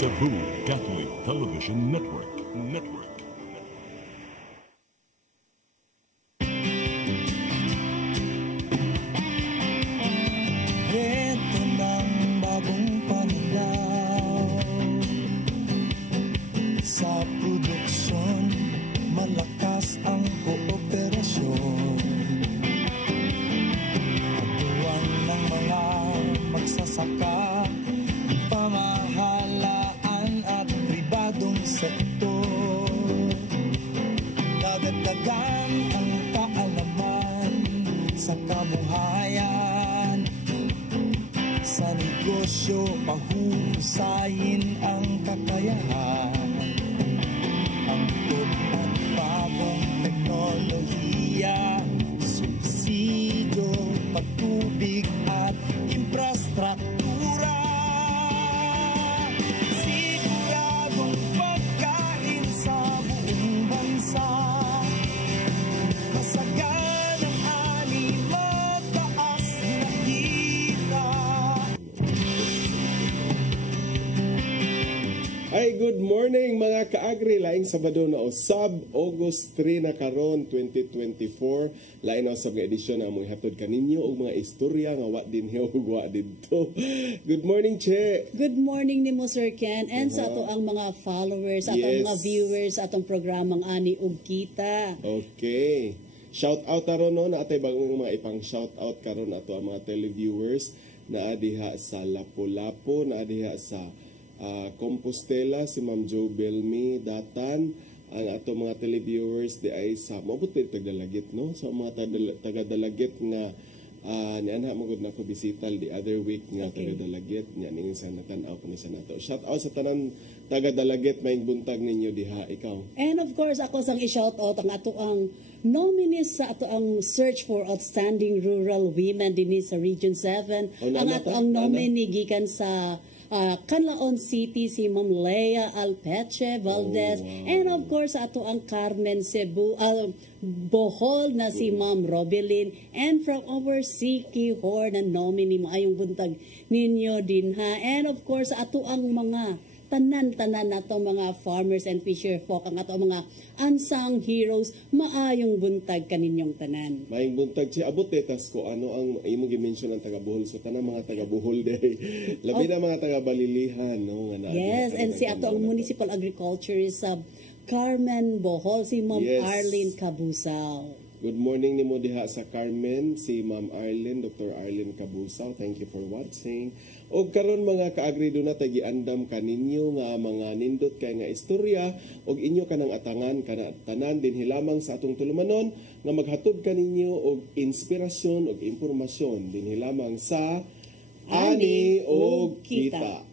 Cebu Catholic Television Network. Ito ng bagong pananaw sa produksyon, malakas ang kooperasyon. Katuwang ng mga magsasaka, pamahalaan at pribadong sektor. Dadagdagan ang kaalaman sa kabuhayan. Sa negosyo, pahusayin ang kakayahan. Ang at bagong teknolohiya, subsidyo, patubig at infrastruktura. Siguradong pagkain sa buong bansa. Masagan ang ani, mataas na kita. Ay, good morning mga kaagri. Laing Sabado na usab, August 3 na karon 2024. Lain na usab nga edisyon na among hatod kaninyo og mga istorya nga wa din hiyo ug wa didto. Good morning, Che. Good morning ni mo, Sir Ken, and sa ato ang mga followers, ato ang mga viewers sa atong programang Ani ug Kita. Okay. Shout out aron no na atay bagong mga ipang shout out karon ato ang mga televiewers na diha sa Lapu-Lapu, na diha sa Compostela, si Ma'am Jo Belmi Datan, ang ato mga televiewers di ay sa mabuti tagadalagit, no? So mga tagadalagit nga nianha magud nako bisita the other week nga tagadalagit nya ning sa natan-aw ko ni sa nato. Shout out sa tanan tagadalagit, maayong buntag ninyo diha ikaw. And of course, ako sang i-shout out ang ato ang nominees sa ato ang Search for Outstanding Rural Women dinhi sa Region 7. Ang ato ang nominee gikan sa Canlaon City, si Ma'am Lea Alpeche Valdez, and of course ato ang Carmen Cebu Bohol na si Ma'am Robelin, and from our Siki Hor na nominee, maayong buntag ninyo din ha. And of course ato ang mga tanan-tanan nato mga farmers and fisher folk, ang ato mga unsung heroes, maayong buntag kaninyong tanan. Maayong buntag si abot detas ko ano ang imong gi-mention ang taga Bohol, so tanang mga taga Bohol day. Labi na mga taga Balilihan, no nga na. Yes, and si ato ang municipal agriculture is Carmen Bohol, si Ma'am Arlene Cabusao. Good morning ni mo diha sa Carmen, si Ma'am Arlene, Dr. Arlene Cabusao. Thank you for watching. O karon mga kaagri, do na tagiandam kaninyo nga mga nindot kay nga istorya og inyo kanang atangan kana tanan din hilamang sa atong tulumanon nga maghatod kaninyo og inspirasyon og impormasyon din hilamang sa Ani og Kita.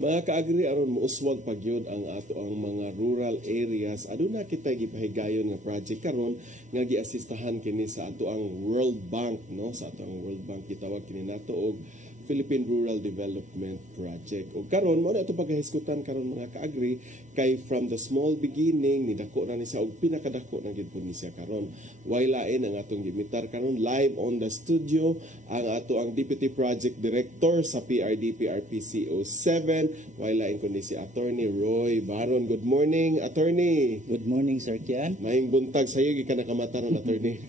Mga kaagri, aron muuswag pagyud ang ato ang mga rural areas. Aduna kita gipahigayon nga project karon nga giasistahan kini sa ato ang World Bank, no? Sa ato ang World Bank gitawag kini nato og Philippine Rural Development Project. O karon mo na ito pagkahiskutan karon mga kaagri, kay from the small beginning ni dako na ni siya og pinakadako na gid ni siya karon. Way lain ang atong gimitar karon live on the studio ang ato ang Deputy Project Director sa PRDP RPCO 7. Way lain kundi si Attorney Roy Baron. Good morning, Attorney. Good morning, Sir Kian. Maayong buntag sayo gi kana kamataron, Attorney.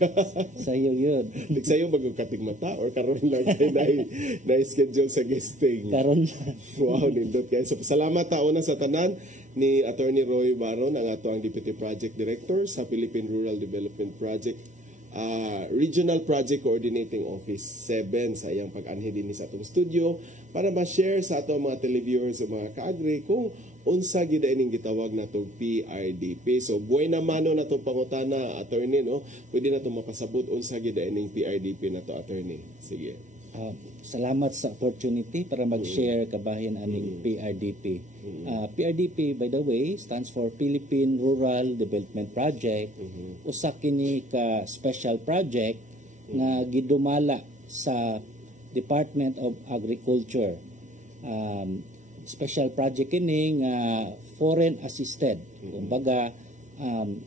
Sayo yun. Tig sayo bago katig mata or karon lang kay na schedule sa guesting. Karon. Wow, nindot kay. So salamat tauna sa tanan ni Attorney Roy Baron, ang ato ang Deputy Project Director sa Philippine Rural Development Project Regional Project Coordinating Office 7 sa iyang pag-anhi din sa atong studio para ma-share sa atong mga televiewers o mga kaagri kung unsa gid ining gitawag natong PRDP. So buhay na mano na itong pangutana, Attorney, no? Pwede na itong mapasabot unsa gid ining PRDP na to, Attorney. Sige. Salamat sa opportunity para mag-share kabahin aning PRDP. PRDP, by the way, stands for Philippine Rural Development Project. Usa kini ka special project nga gidumala sa Department of Agriculture. Special project kini nga foreign assisted. Kumbaga,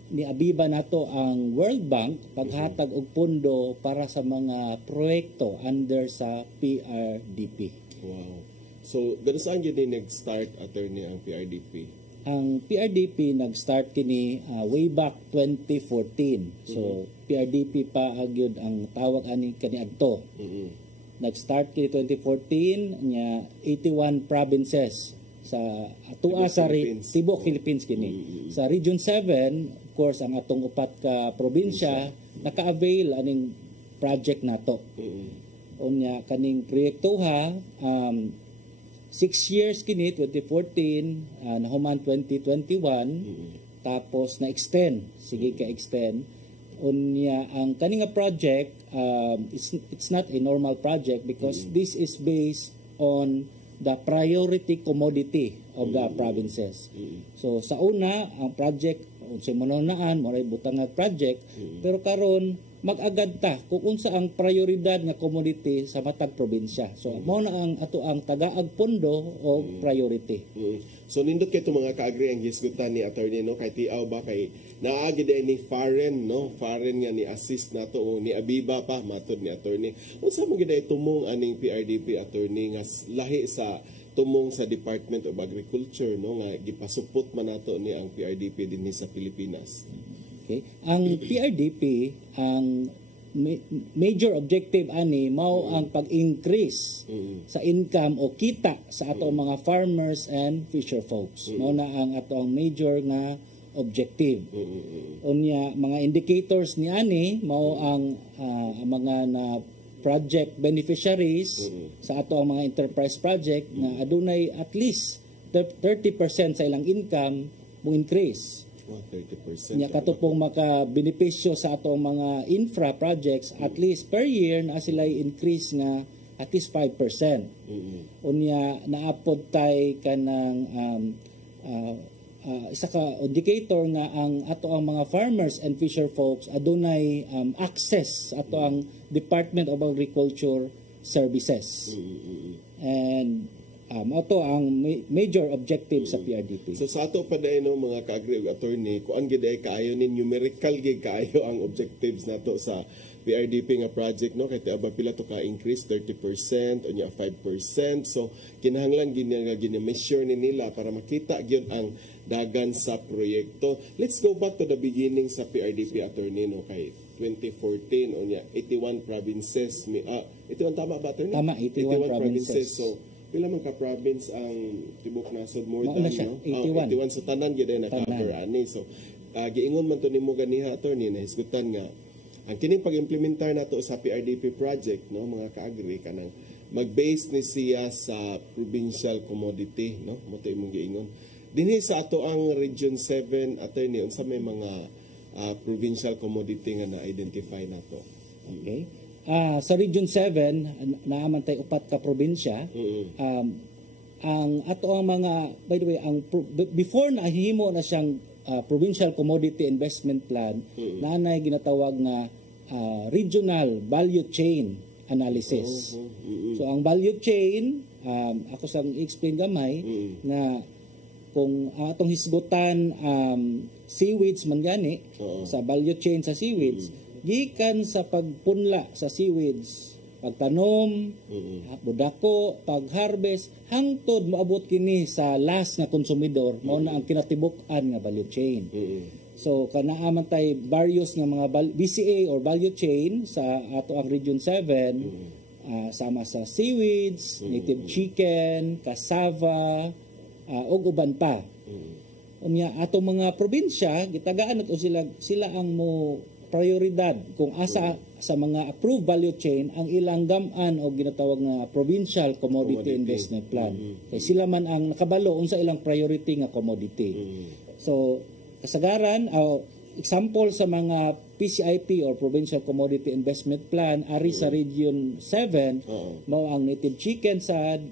niabiba nato ang World Bank paghatag og pondo para sa mga proyekto under sa PRDP. Wow. So, gano saan yun nag-start, attorney, ang PRDP? Ang PRDP nag-start kini way back 2014. So PRDP pa agyud ang tawag ani kaniadto. Nag-start kini 2014 nya 81 provinces sa atua sa Tibok Philippines kini. Sa Region 7, of course, ang atong upat ka probinsya naka-avail aning project nato. Unya kaning proyekto 6 years kini 2014 nahuman 2021 tapos na-extend sige ka-extend unya ang kaninga project it's not a normal project because this is based on the priority commodity of the provinces. So sa una ang project unsay manunaan mo ray butangag project pero karon mag-agad ta kung unsa ang prioridad nga commodity sa matag probinsya. So mao na ang ato ang tagaag pondo o priority. So nindot kay mga kaagri ang hisgutan ni attorney no kay tiaw ba kay naagi ni foreign no foreign nga ni assist nato o ni Abiba pa matud ni attorney. Unsa man gid tumong aning PRDP attorney nga lahi sa tumong sa Department of Agriculture no nga gipasupot man nato ni ang PRDP dinhi sa Pilipinas. Okay. Ang PRDP, ang major objective ani mao ang pag-increase sa income o kita sa ato mga farmers and fisher folks. Mao na ang ato ang major nga objective. Unya mga indicators ni ani mao ang mga na project beneficiaries sa ato ang mga enterprise project na adunay at least 30% sa ilang income mo increase. 30%. Nya katupong maka-benepisyo sa atong mga infra projects at least per year na sila increase nga at least 5%. Unya naapod tay kanang isa ka indicator nga ang ato ang mga farmers and fisher folks adunay access sa ato ang Department of Agriculture services. And ito ang major objective sa PRDP. So sa ato pa dahil no, mga ka-agri attorney, kuan gid ay kaayo ni numerical gid kaayo ang objectives nato sa PRDP nga project no kay aba pila to ka increase 30% unya 5%. So kinahanglan gini-measure ni nila para makita gyud ang dagan sa proyekto. Let's go back to the beginning sa PRDP attorney no kay 2014 unya 81 provinces. Ito ang tama ba attorney? Tama, 81 provinces. So pila man ka province ang tibok nasod more than no? 81. 81 so tanan gyud na cover ani. So giingon man to nimo ganiha attorney na hisgutan nga ang kining pag-implementar nato sa PRDP project no mga kaagri kanang mag-base ni siya sa provincial commodity no mo to imong giingon dinhi sa ato ang Region 7 attorney unsa may mga provincial commodity nga na-identify nato. Okay. Sa Region 7 naaman tay upat ka probinsya. Ang ato ang mga by the way ang before na himo na siyang provincial commodity investment plan nanay ginatawag na regional value chain analysis. So ang value chain ako sang explain gamay na kung atong hisgutan seaweeds man gani sa value chain sa seaweeds gikan sa pagpunla sa seaweeds, pagtanom, budako, pag-harvest, hangtod moabot kini sa last nga konsumidor, mao na ang kinatibuk-an nga value chain. So kanaaman tay various nga mga VCA or value chain sa ato ang Region 7, sama sa seaweeds, native chicken, cassava, ug uban pa. Unya ato mga probinsya gitagaan nato sila ang mo prioridad kung asa sa mga approved value chain ang ilang gam-an o ginatawag na provincial commodity investment plan. Kay sila man ang nakabalo unsa ilang priority nga commodity. So kasagaran example sa mga PCIP or provincial commodity investment plan ari sa Region 7 mao ang native chicken sad,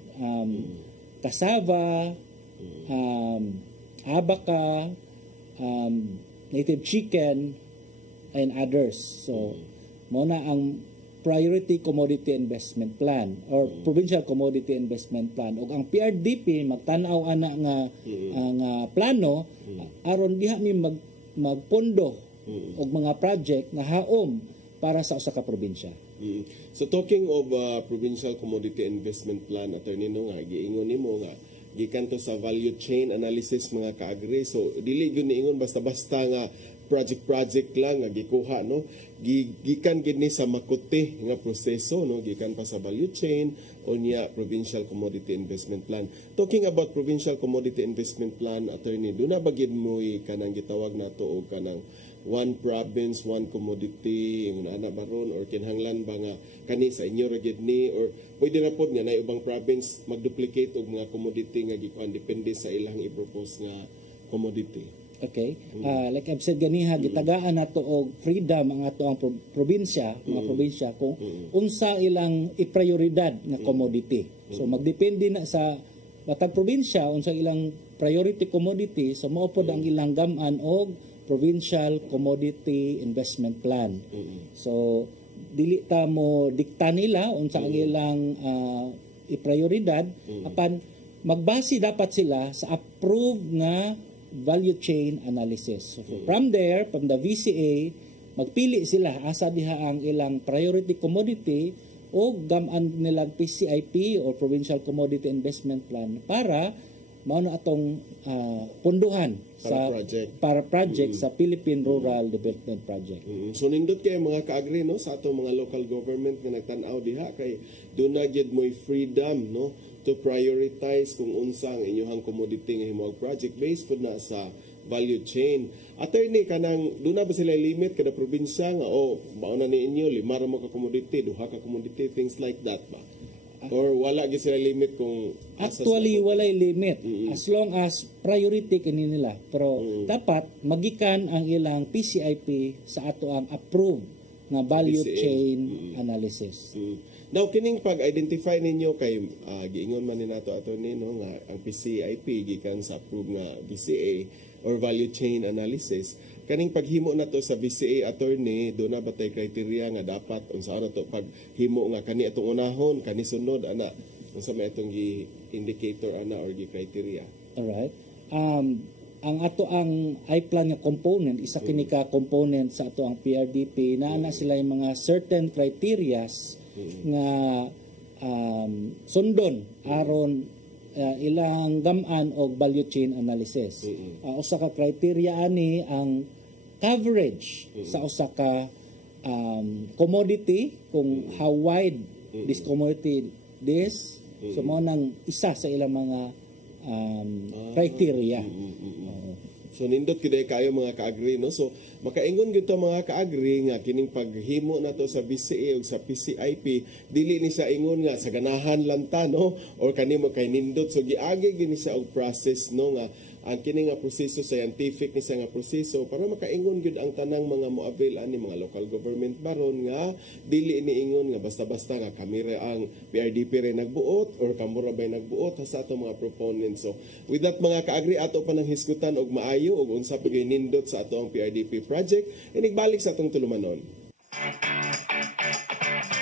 cassava, abaca, native chicken and others. So, mo na ang Priority Commodity Investment Plan or Provincial Commodity Investment Plan. O ang PRDP magtanaw ana nga ang plano aron diha mi magpondo og mga project na haom para sa usa ka probinsya. So talking of provincial commodity investment plan, attorney no nga giingon nimo nga gikan to sa value chain analysis mga kaagri. So dili gyud niingon basta-basta nga project lang nga gikuha no. Gikan gid ni sa makuti nga proseso no, gikan pa sa value chain o niya provincial commodity investment plan. Talking about provincial commodity investment plan, attorney, do na ba gid mo'y kanang gitawag nato og kanang one province, one commodity, yung ana baron or kinahanglan ba nga kani sa inyo ra gid ni, or pwede ra pod nga na ubang province magduplicate og mga commodity nga gikuan depende sa ilang i-propose nga commodity. Okay? Like I've said ganiha, gitagaan nato og freedom ang ato ang probinsya, mga probinsya kung unsa ilang iprioridad nga commodity. So magdepende na sa matag probinsya unsa ilang priority commodity, so mao pod ang ilang gam-an og provincial commodity investment plan. So dili ta mo dikta nila unsa ang ilang iprioridad, apan magbase dapat sila sa approved nga value chain analysis. So from there, from the VCA, magpili sila asa diha ang ilang priority commodity o gam-an nilang PCIP or Provincial Commodity Investment Plan para mao na atong punduhan para project sa Philippine Rural Development Project. So nindot kay mga kaagri no sa atong mga local government nga nagtan-aw diha kay doon na gyud mo'y freedom no to prioritize kung unsa ang inyong commodity nga himuang project based pud na sa value chain. Attorney, kanang doon na ba sila limit kada probinsya nga mauna ni inyo 5 ra mo ka commodity, 2 ka commodity, things like that ba? Or wala gyud sila limit kung actually walay limit as long as priority kini nila, pero dapat magikan ang ilang PCIP sa ato ang approved nga value PCA. chain analysis. Now kining pag-identify ninyo kay giingon man ni nato attorney no nga ang PCIP gikan sa approved nga VCA or value chain analysis, kaning paghimo nato sa VCA attorney do na batay criteria nga dapat unsa na to paghimo nga kani atong unahon kani sunod ana unsa may atong indicator ana or criteria. Alright. Ang ato ang I-plan nga component, isa kini ka component sa ato ang PRDP na sila yung mga certain criterias nga sundon aron ilang gam-an og value chain analysis. Usa ka criteria ani ang coverage sa usa ka commodity, kung how wide this commodity is. So mo nang isa sa ilang mga criteria. So nindot kiday kayo mga kaagri no. So makaingon gyud to mga kaagri nga kining paghimo nato sa VCA ug sa PCIP dili ni sa ingon nga sa ganahan lang ta no or kanimo kay nindot, so giagi gini sa og process no nga ang kini nga proseso scientific ni sa nga proseso para makaingon gyud ang tanang mga moabil ani mga local government baron nga dili ni ingon nga basta-basta nga kami ra ang PRDP rin nagbuot or kamura bay nagbuot sa ato mga proponents. So with that mga kaagri, ato pa nang hisgutan og maayo og unsa pa gyud nindot sa ato ang PRDP project. Inigbalik sa atong tulumanon.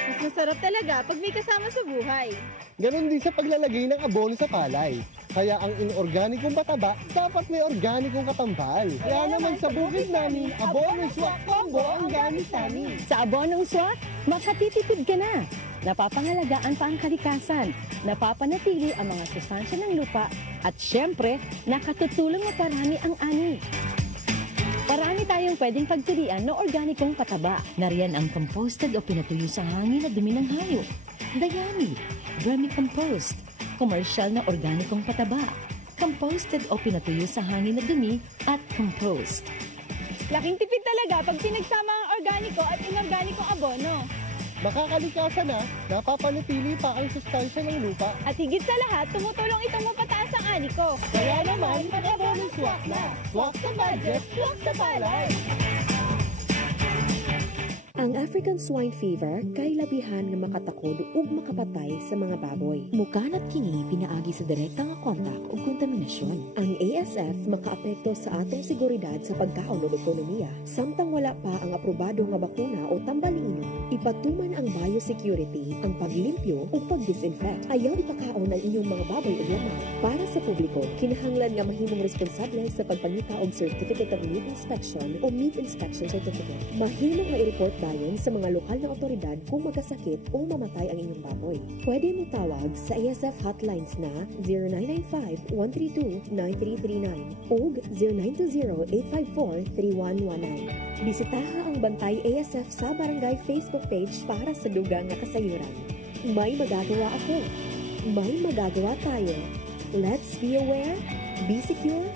Mas masarap talaga pag may kasama sa buhay. Ganon din sa paglalagay ng abono sa palay. Kaya ang inorganikong pataba, dapat may organikong kapambal. Kaya naman sa bukid namin, Abono Swak Combo ang gamit namin. Sa Abonong Swak, makatitipid ka na. Napapangalagaan pa ang kalikasan, napapanatili ang mga sustansya ng lupa, at syempre, nakatutulong na parami ang ani. Parami tayong pwedeng pagtirian na organikong pataba. Nariyan ang composted o pinatuyo sa hangin na dumi ng hayop, dayami, vermicompost, commercial na organikong pataba, composted o pinatuyo sa hangin na dumi, at compost. Laking tipid talaga pag pinagsama ang organiko at inorganikong abono. Makakalikasan na, napapanatili pa ang sustansya ng lupa. At higit sa lahat, tumutulong itong mapataas ang ani ko. Kaya naman, mag-Abono Swak na. Swak sa budget, swak sa palay. Ang African swine fever kay labihan nga makatakod ug makapatay sa mga baboy. Mukanat kini pinaagi sa direktang kontak ug kontaminasyon. Ang ASF makaapekto sa atong seguridad sa pagkaon ug ekonomiya. Samtang wala pa ang aprobado nga bakuna o tambaliino, ipatuman ang biosecurity, ang paglimpyo ug pagdisinfect. Ayaw ipakaon ang inyong mga baboy ug lamang. Para sa publiko, kinahanglan nga mahimong responsable sa pagpangita og Certificate of Meat Inspection o Meat Inspection Certificate. Mahimo nga i-report bayon sa mga lokal na otoridad kung magkasakit o mamatay ang inyong baboy. Pwede mo tawag sa ASF hotlines na 0995-132-9339 o 0920-854-3119. Bisitaha ang Bantay ASF sa Barangay Facebook page para sa dugang nga kasayuran. May magagawa ako. May magagawa tayo. Let's be aware, be secure,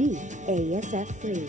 be ASF free.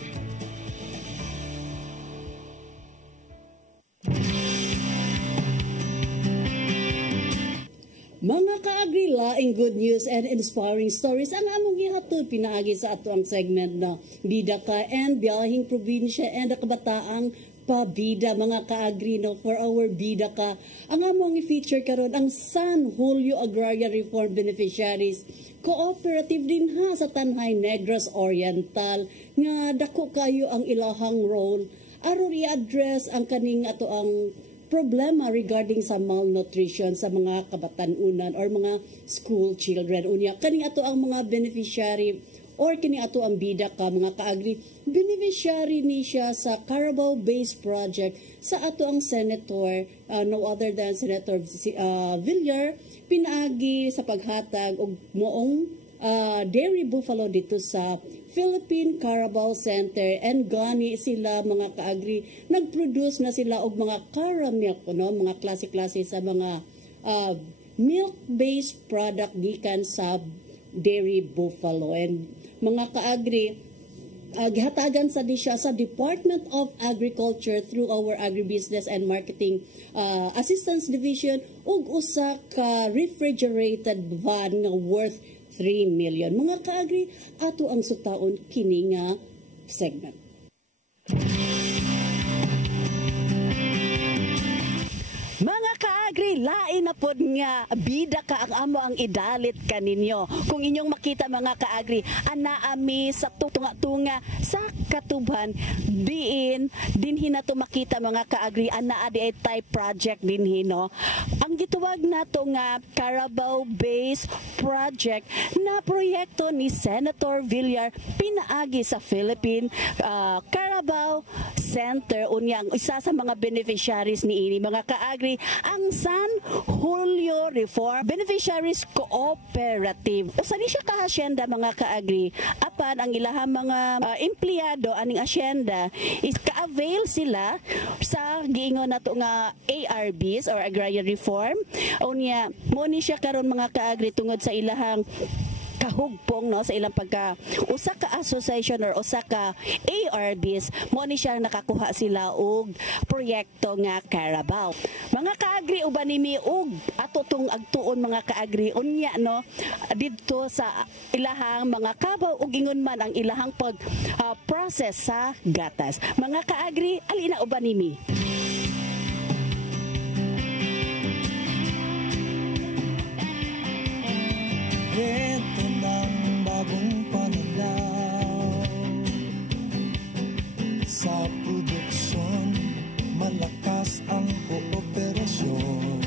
Mga kaagri, laing good news and inspiring stories ang among gihatod pinaagi sa ato ang segment na Bida Ka and Biyahing Probinsya and Kabataang Pabida. Mga kaagri, no, for our Bida Ka, ang among i-feature karon ang San Julio Agraria Reform Beneficiaries Cooperative din ha sa Tanhay Negros Oriental nga dako kayo ang ilahang role aron i-address ang kaning ato ang problema regarding sa malnutrition sa mga kabatanunan or mga school children. Unya, kani ato ang mga beneficiary or kini ato ang Bida Ka, mga kaagri, beneficiary ni siya sa Carabao-based project sa ato ang Senator, no other than Senator Villar, pinaagi sa paghatag og moong dairy buffalo dito sa Philippine Carabao Center, and gani sila mga kaagri nagproduce na sila og mga caramel, no, mga klase-klase sa mga milk-based product gikan sa dairy buffalo. And mga kaagri, gihatagan sa disya sa Department of Agriculture through our Agribusiness and Marketing Assistance Division ug usa ka refrigerated van nga worth 3 million. Mga kaagri, ato ang sutaon kini nga segment. Mga kaagri, lain na pod nga Bida Ka ang amo ang idalit kaninyo. Kung inyong makita mga kaagri, anaami sa tunga-tunga sa Katubhan, dinhi na to makita mga kaagri, anaa di ay type project dinhi, no. Ang gituwag nato nga Carabao-based project na proyekto ni Senator Villar pinaagi sa Philippine Carabao Center. Unya, ang isa sa mga beneficiaries ni ini mga kaagri, ang San Julio Reform Beneficiaries Cooperative. Usa ni siya ka asyenda mga kaagri, apan ang ilahang mga empleyado aning asyenda is ka-avail sila sa giingon nato nga ARBs or Agrarian Reform. Unya, mo ni siya karon mga kaagri tungod sa ilahang kahugpong, no, sa ilang pagka usa ka association or usa ka ARBs, mo ni siya nakakuha sila og proyekto nga Carabao. Mga kaagri, uban nimi og ato tong agtuon mga kaagri, unya, no, didto sa ilahang mga kabaw ug ingon man ang ilahang pag process sa gatas. Mga kaagri, alina uban nimi. Ito ng bagong pananaw sa produksyon, malakas ang kooperasyon.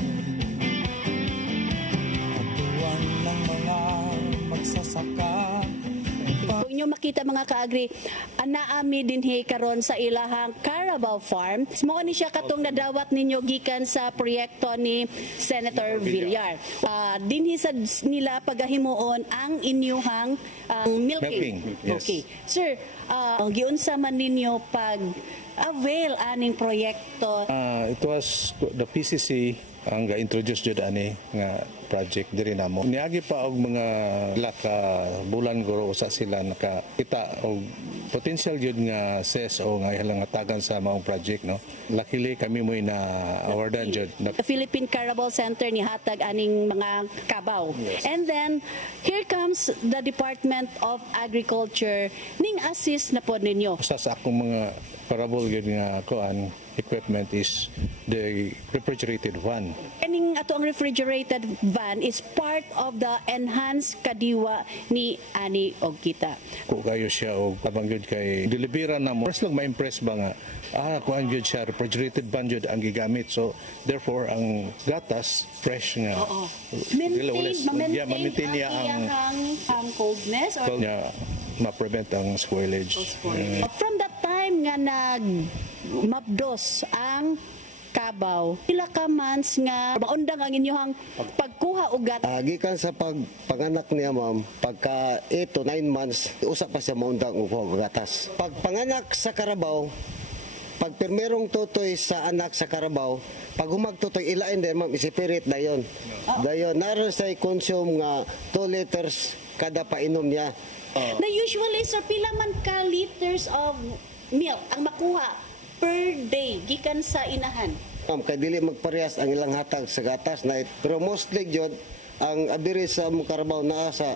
Katuwan ng mga magsasaka. Kung inyo makita mga kaagri, anaami dinhi karon sa ilahang Carabao Farm. Mo ni siya katong nadawat ninyo gikan sa proyekto ni Senator Villar. Dinhi sa nila pagahimuon ang inyuhang milking. Yes. Okay. Sir, giunsa man ninyo pag avail aning proyekto? It was the PCC ang ga-introduce jud ani nga project diri namo. Niagi pa og mga laka bulan guro usa sila nakakita og potential yun nga ses o nga ilang hatagan sa maong project, no. Luckily kami mo na awardan jud. The Philippine Carabao Center ni hatag aning mga kabaw. And then here comes the Department of Agriculture ning assist na pod ninyo. Sa akong mga parable yun nga kuan equipment is the refrigerated van. Kaning ato ang refrigerated van is part of the enhanced kadiwa ni Ani og kita. Kung kayo siya o tabang yun kay delibera na mo. First lang ma-impress ba nga, kuan yun siya, refrigerated van yun ang gigamit. So, therefore, ang gatas, fresh nga. Oo. Maintain niya ang coldness or ma-prevent ang spoilage. From that time nga mapdos ang kabaw, pila ka months nga maundang ang inyong pagkuha og gatas? Gikan sa pagpanganak niya, ma'am, pagka 8 to 9 months, usa pa siya maundang og gatas. Pag panganak sa karabaw, pag pirmerong tutoy sa anak sa karabaw, pag humagtutoy, ilain din, ma'am, isipirit dayon. Dayon, naroon sa consume nga 2 liters kada painom niya. Na usually, sir, pila man ka liters of milk ang makuha per day gikan sa inahan? Kay dili magparehas ang ilang hatag sa gatas na pero mostly jud ang average sa among karabaw naa sa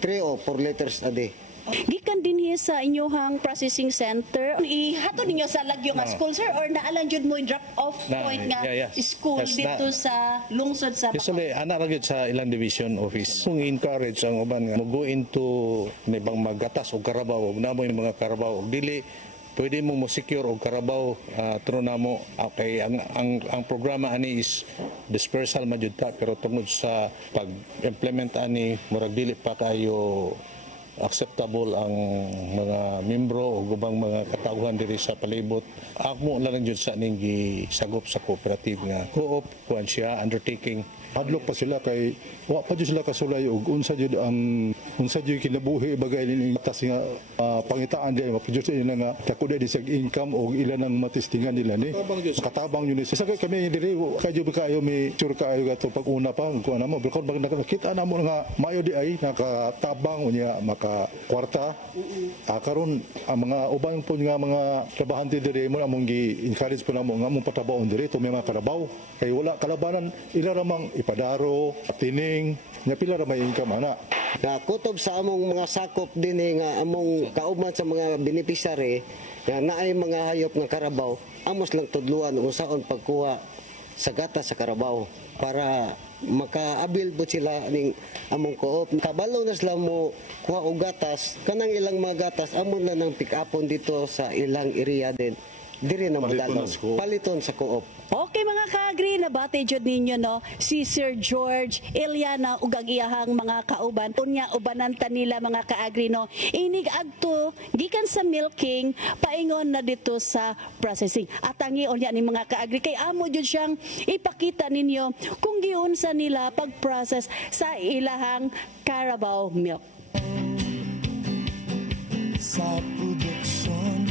3 o 4 liters a day. Gikan dinhi sa inyohang processing center, ihatod ninyo sa lagyo nga school, sir, or naalan jud mo drop off point nga school dito sa lungsod sa usually ana ra gyud sa ilang division office. Kung encourage ang uban nga mo go into ibang magatas o karabaw, namo yung mga karabaw og dili pwede mo mo-secure og karabaw through namo. Okay, ang programa ani is dispersal majud ta, pero tungod sa pag-implement ani murag dili pa kayo acceptable ang mga membro o gubang mga katauhan diri sa palibot. Ako lang jud sa ning gisagop sa cooperative nga co-op kuan siya undertaking. Hadlok pa sila kay wa pa jud sila kasulay og unsa jud kinabuhi bagay ning tas nga pangitaan di mapijud sa ila nga takuda di sag income og ilan ang matistingan nila ni katabang yun sa kami diri kayo kayo may sure kayo gato pag una pa kuan mo bilkon bag nakita na mo nga mayo di ay nakatabang unya maka kwarta karon ang mga uban po nga mga trabahante diri mo among gi-encourage po namo nga among patabaon diri to may mga karabaw kay wala kalabanan ila ramang ipadaro tining nya pila ra may income ana na kutob sa among mga sakop din nga among kauban sa mga beneficiary nga naay mga hayop nga karabaw amos lang tudluan kung saon pagkuha sa gatas sa karabaw para maka-abil po sila ning among co-op. Kabalo na sila mo kuha og gatas kanang ilang mga gatas amon na nang pick-upon dito sa ilang area din diri na madalon paliton sa co-op. Okay mga ka-agri, nabati jud ninyo no si Sir George Eliana ug ang iyahang mga kauban unya ubanan ta nila mga ka-agri no inig adto gikan sa milking paingon na dito sa processing at ang iyon ni mga ka-agri kay amo jud siyang ipakita ninyo kung giunsa nila pag-process sa ilahang Carabao milk. Sa produksyon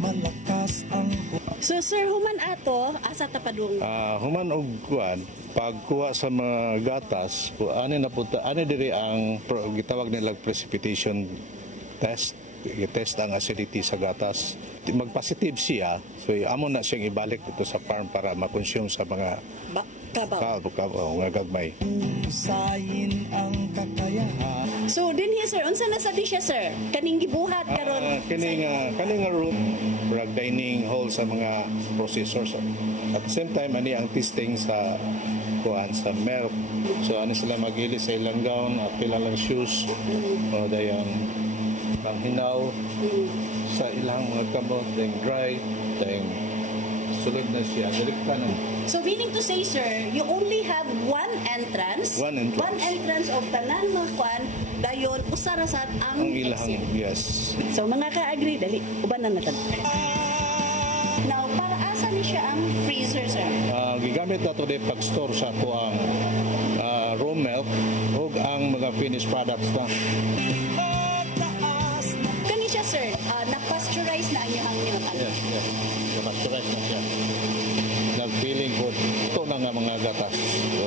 malakas ang So sir, human ato asa tapadung? Human og kuan pagkuha sa mga gatas, ani na punta, ani diri ang gitawag nila precipitation test. I-test ang acidity sa gatas. Mag-positive siya, so amo na siyang ibalik dito sa farm para ma-consume sa mga kabaw nga gagmay. Usayin ang kakayahan. So dinhi sir, unsa na sa siya sir? Kaning gibuhat karon? Kaning room, rag dining hall sa mga processors. At the same time ani ang testing sa kuan sa milk. So ani sila magili sa ilang gown, pila lang shoes, o dayon ang hinaw sa ilang mga kamot, dahil dry, dahil sulod na siya. So meaning to say, sir, you only have one entrance of tanan mga kwan, dayon usarasat ang ilahang, yes. So mga ka-agri, dali, uban na natin. Now, para asa ni siya ang freezer, sir? Gigamit na ito din pag-store sa ito ang raw milk o ang mga finished products na. Kani siya, sir, na-pasteurize pasteurize na ang milk. Yes. Pasteurize na siya. Nag-feeling good. Ito na nga mga gatas.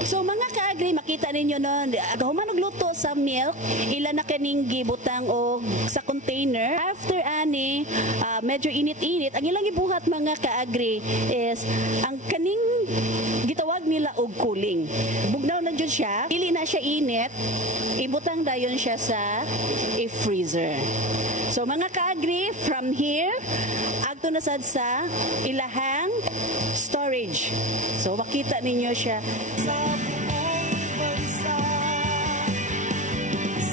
So mga kaagri, makita ninyo no, human og luto sa milk, ila na kaning gibutang og sa container. After ani, medyo init-init, ang ilang gibuhat mga kaagri is ang kaning gitawag nila og cooling. Bugnaw na jud siya, dili na siya init, ibutang dayon siya sa freezer. So mga kaagri, from here, agto na sad sa ilahang storage. So makita ninyo siya. Sa buong bansa,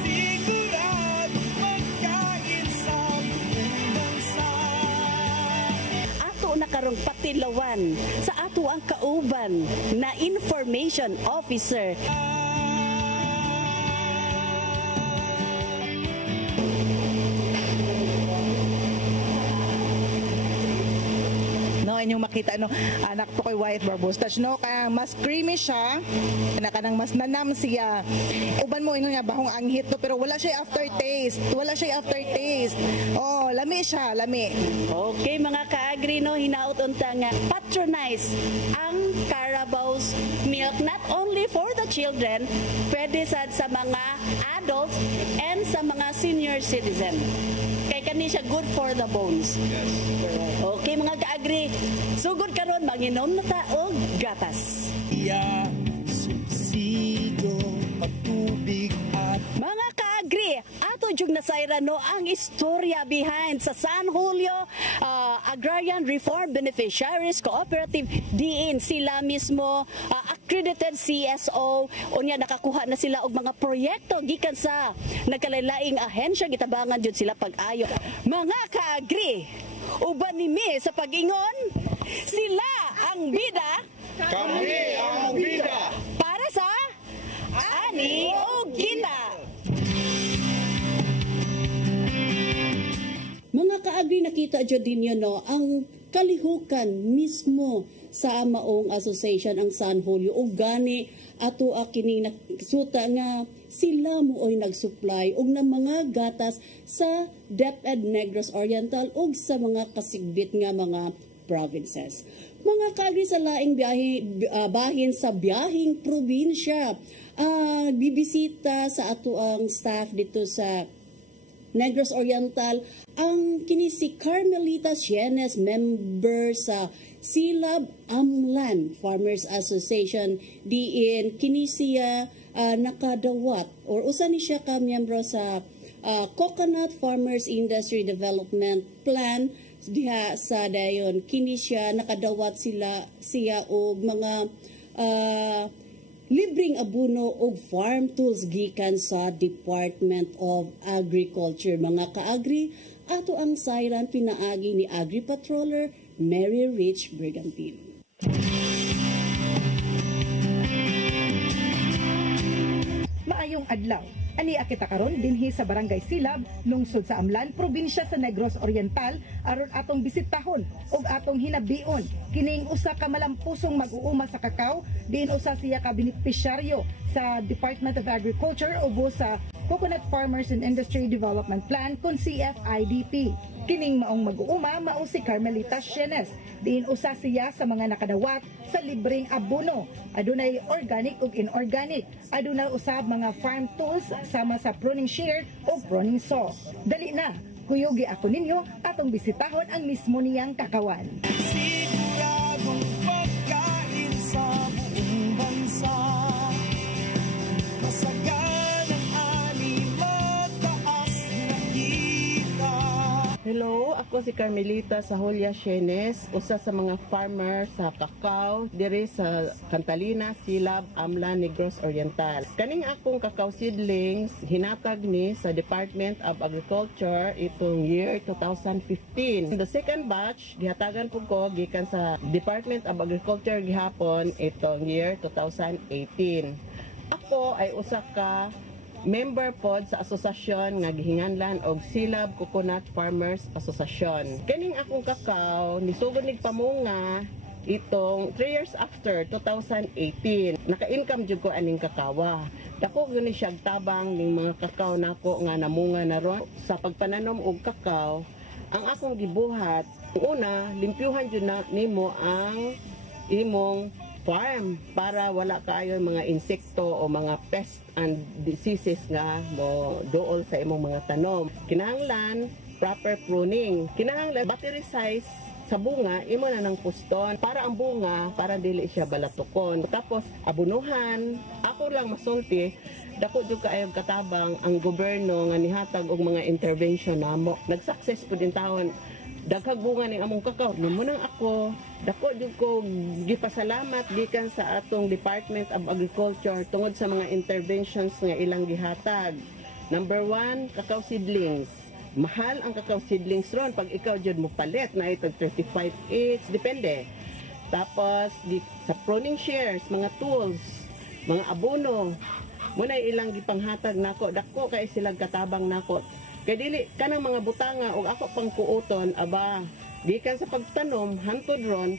sigurado pagkain sa buong bansa. Ato na karong patilawan sa ato ang kauban na information officer. Inyong makita anak to kay White Barbostage kaya mas creamy siya, kanang mas nanam siya. Uban mo nga bahong anghit to, pero wala siya aftertaste. Oh, lami siya, lami. Okay mga kaagri no, hinaut unta nga patronize ang Carabao's milk not only for the children, pwede sad sa mga adults and sa mga senior citizen. Kay kani siya good for the bones. Yes. Okay mga kaagri, sugod karon manginom na ta og gatas. Iya, subsidio, patubig at mga kaagri, ato jug nasayran no ang istorya behind sa San Julio Agrarian Reform Beneficiaries Cooperative, diin sila mismo accredited CSO, unya nakakuha na sila og mga proyekto gikan sa nagkalalaing ahensya, gitabangan jud sila pag-ayo. Mga kaagri, uban nimi sa pag-ingon, sila ang bida, kami ang bida para sa ani o kita. Mga kaagri, nakita dyan din yun, no, ang kalihukan mismo sa maong association ang San Julio. O gani, ato kining naksuta nga sila mo oy nag-supply og na mga gatas sa DepEd Negros Oriental o sa mga kasigbit nga mga provinces. Mga kaagri, sa laing bahin sa biyahing probinsya, bibisita sa ato ang staff dito sa Negros Oriental ang kini si Carmelita Sienes, member sa Silab Amlan Farmers Association, diin kini siya nakadawat or usa ni siya ka miyembro sa Coconut Farmers Industry Development Plan diha sa dayon. Kini siya nakadawat siya og mga libreng abono og farm tools gikan sa Department of Agriculture. Mga kaagri, ato ang sayran pinaagi ni Agri Patroller Mary Rich Brigantine. Maayong adlaw. Ani akita karon dinhi sa Barangay Silab, lungsod sa Amlan, probinsya sa Negros Oriental, aron atong bisitahon ug atong hinabion kining usa ka malampusong mag-uuma sa kakao, diin usa siya ka benepisyaryo sa Department of Agriculture ubo sa Coconut Farmers and Industry Development Plan kun CFIDP. Kining maong mag-uuma mao si Carmelita Sienes, diin usa siya sa mga nakadawat sa libreng abono. Adunay organic ug inorganic, adunay usab mga farm tools sama sa pruning shear o pruning saw. Dali na, kuyugi ako ninyo atong bisitahon ang mismo niyang kakawan. siguradong pagkain sa buong bansa. Masaganang ani, mataas na kita. Hello, ako si Carmelita sa Julia Sienes, usa sa mga farmer sa kakao diri sa Cantalina, Silab, Amlan, Negros Oriental. Kaning akong kakao seedlings hinatag ni sa Department of Agriculture itong year 2015. The second batch gihatagan po ko gikan sa Department of Agriculture gihapon itong year 2018. Ako ay usa ka member pod sa asosasyon nga gihinganlan og Silab Coconut Farmers Association. Kaning akong kakao nisugod nig pamunga itong 3 years after 2018. Naka-income jud ko aning kakawa. Dako gyud ni siya tabang ning mga kakao nako nga namunga na ron sa pagpananom og kakao. Ang akong gibuhat, una, limpyuhan jud na nimo ang imong farm para wala kayo mga insekto o mga pest and diseases nga mo dool sa imong mga tanom. Kinahanglan proper pruning. Kinahanglan battery size sa bunga, imo na ng puston para ang bunga, para dili siya balatukon. Tapos, abunuhan. Ako lang masulti, dako jud kaayog katabang ang gobyerno nga nihatag og mga intervention namo. Nag-success po din taon. Daghag bunga ning among kakao. Numunang ako, dako jud ko gipasalamat gikan sa atong Department of Agriculture tungod sa mga interventions nga ilang gihatag. Number 1, kakao seedlings. Mahal ang kakao seedlings ron pag ikaw jud mo palit na itag 35 each, depende. Tapos sa pruning shears, mga tools, mga abono, muna ilang gipanghatag nako, dako kay silang katabang nako. Kay dili kanang mga butanga og ako pang kuoton aba gikan sa pagtanom hantod ron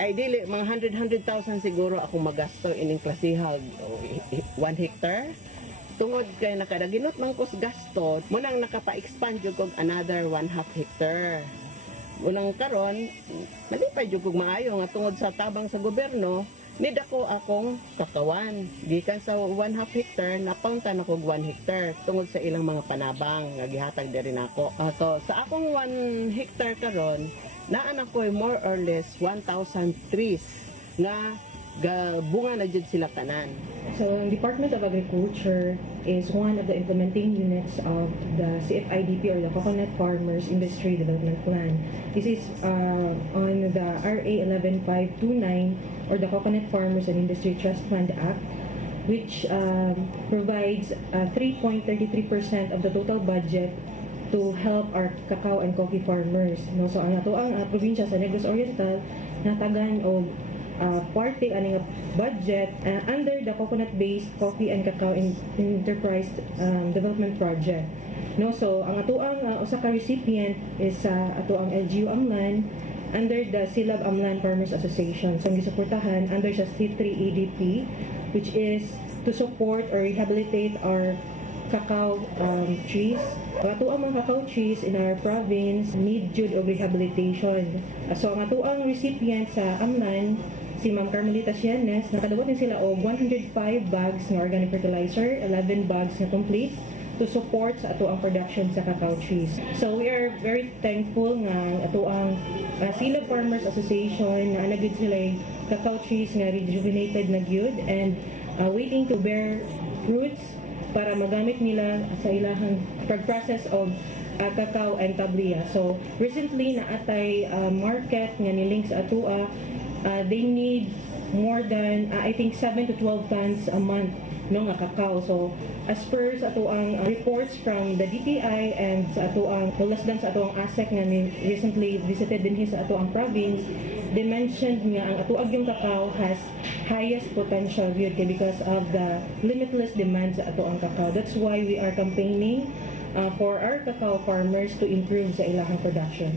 ay dili mga 100,000 siguro akong magasto ining klasihag 1 hectare. Tungod kay nakadaginot man kos gasto, munang nakapa-expand jud kog another 1/2 hectare. Munang karon, malipay jud kog maayo nga tungod sa tabang sa gobyerno, need ako akong kakawan. Gikan sa 1/2 hectare, napaunta na kog 1 hectare tungod sa ilang mga panabang nga gihatag diri nako. So sa akong 1 hectare karon, naa na ko'y more or less 1,000 trees nga bunga na jud sila tanan. So, Department of Agriculture is one of the implementing units of the CFIDP or the Coconut Farmers Industry Development Plan. This is on the RA 11529 or the Coconut Farmers and Industry Trust Fund Act, which provides 3.33% of the total budget to help our cacao and coffee farmers. No, so ang ato ang probinsya sa Negros Oriental natagan og parte aning budget under the coconut-based coffee and cacao enterprise development project. No, so ang ato ang usa ka recipient is ato ang LGU Amlan under the Silab Amlan Farmers Association. So ang gisuportahan under sa C3 EDP, which is to support or rehabilitate our cacao trees. Ang ato ang mga cacao trees in our province need jud og rehabilitation. So ang ato ang recipient sa Amlan si Ma'am Carmelita Sianes, nakadawat din sila og 105 bags ng organic fertilizer, 11 bags na complete to support sa ato ang production sa cacao trees. So we are very thankful nga ato ang Silab Farmers Association na anagid sila cacao trees nga rejuvenated na gyud and waiting to bear fruits para magamit nila sa ilahang pag-process of cacao and tablilla. So recently naatay market nga ni-link sa ato they need more than I think 7 to 12 tons a month no nga cacao. So as per sa ato ang reports from the DTI and sa ato ang lasdan sa ato ang ASEC nga recently visited din sa ato ang province, they mentioned nga ang ato yung cacao has highest potential yun because of the limitless demand sa ato ang cacao. That's why we are campaigning for our cacao farmers to improve sa ilahang production.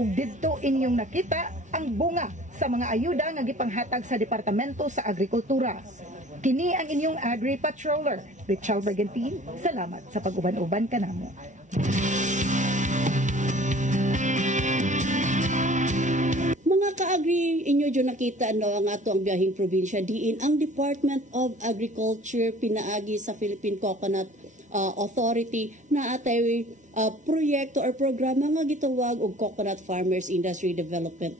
Ug didto inyong nakita ang bunga sa mga ayuda nga gipanghatag sa Departamento sa Agrikultura. Kini ang inyong Agri Patroller, Richard Bergentin. Salamat sa pag-uban-uban kanamo. Mga ka-agri, inyo dyan nakita ang ato ang biyahing probinsya diin ang Department of Agriculture pinaagi sa Philippine Coconut Authority na atay proyekto or programa nga gitawag og Coconut Farmers Industry Development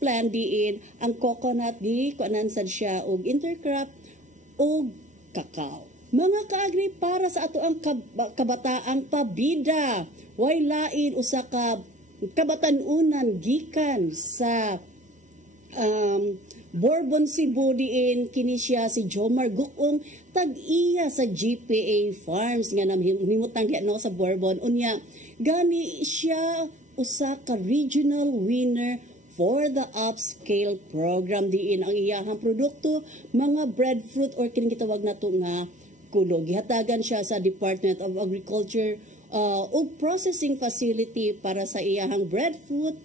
Plan diin ang coconut di kuanan sad siya og intercrop og cacao. Mga kaagri, para sa ato ang kabataang pabida, way lain usa ka kabatanunan gikan sa Bourbon, Cebu diin kini siya si Jomar Gukong tag-iya sa GPA Farms nga namhimutang diha no sa Bourbon. Unya gani siya usa ka regional winner for the upscale program diin ang iyahang produkto mga breadfruit or kini gitawag nato nga kulo. Gihatagan siya sa Department of Agriculture og processing facility para sa iyahang breadfruit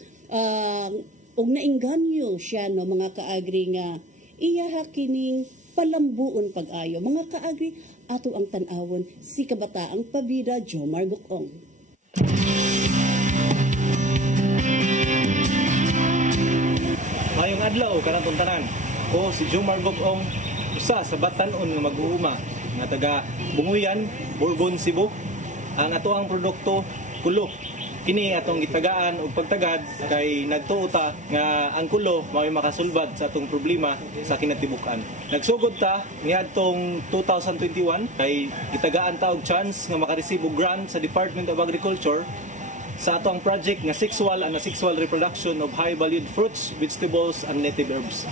og nainganyo siya no mga kaagri nga iyaha kining palambuon pag-ayo. Mga kaagri, ato ang tanawon si kabataang pabida Jomar Gukong. Mayong adlaw kanang tuntanan. Ko si Jomar Gukong, usa sa batan-on nga mag-uuma nga taga Bunguyan, Burgon, Cebu. Ang ato ang produkto kulo. Kini atong gitagaan og pagtagad kay nagtuota nga ang kulo mao makasulbad sa atong problema sa kinatibuk-an. Nagsugod ta niadtong 2021 kay gitagaan ta og chance nga makareceive og grant sa Department of Agriculture sa atong project nga sexual and asexual reproduction of high-valued fruits, vegetables and native herbs.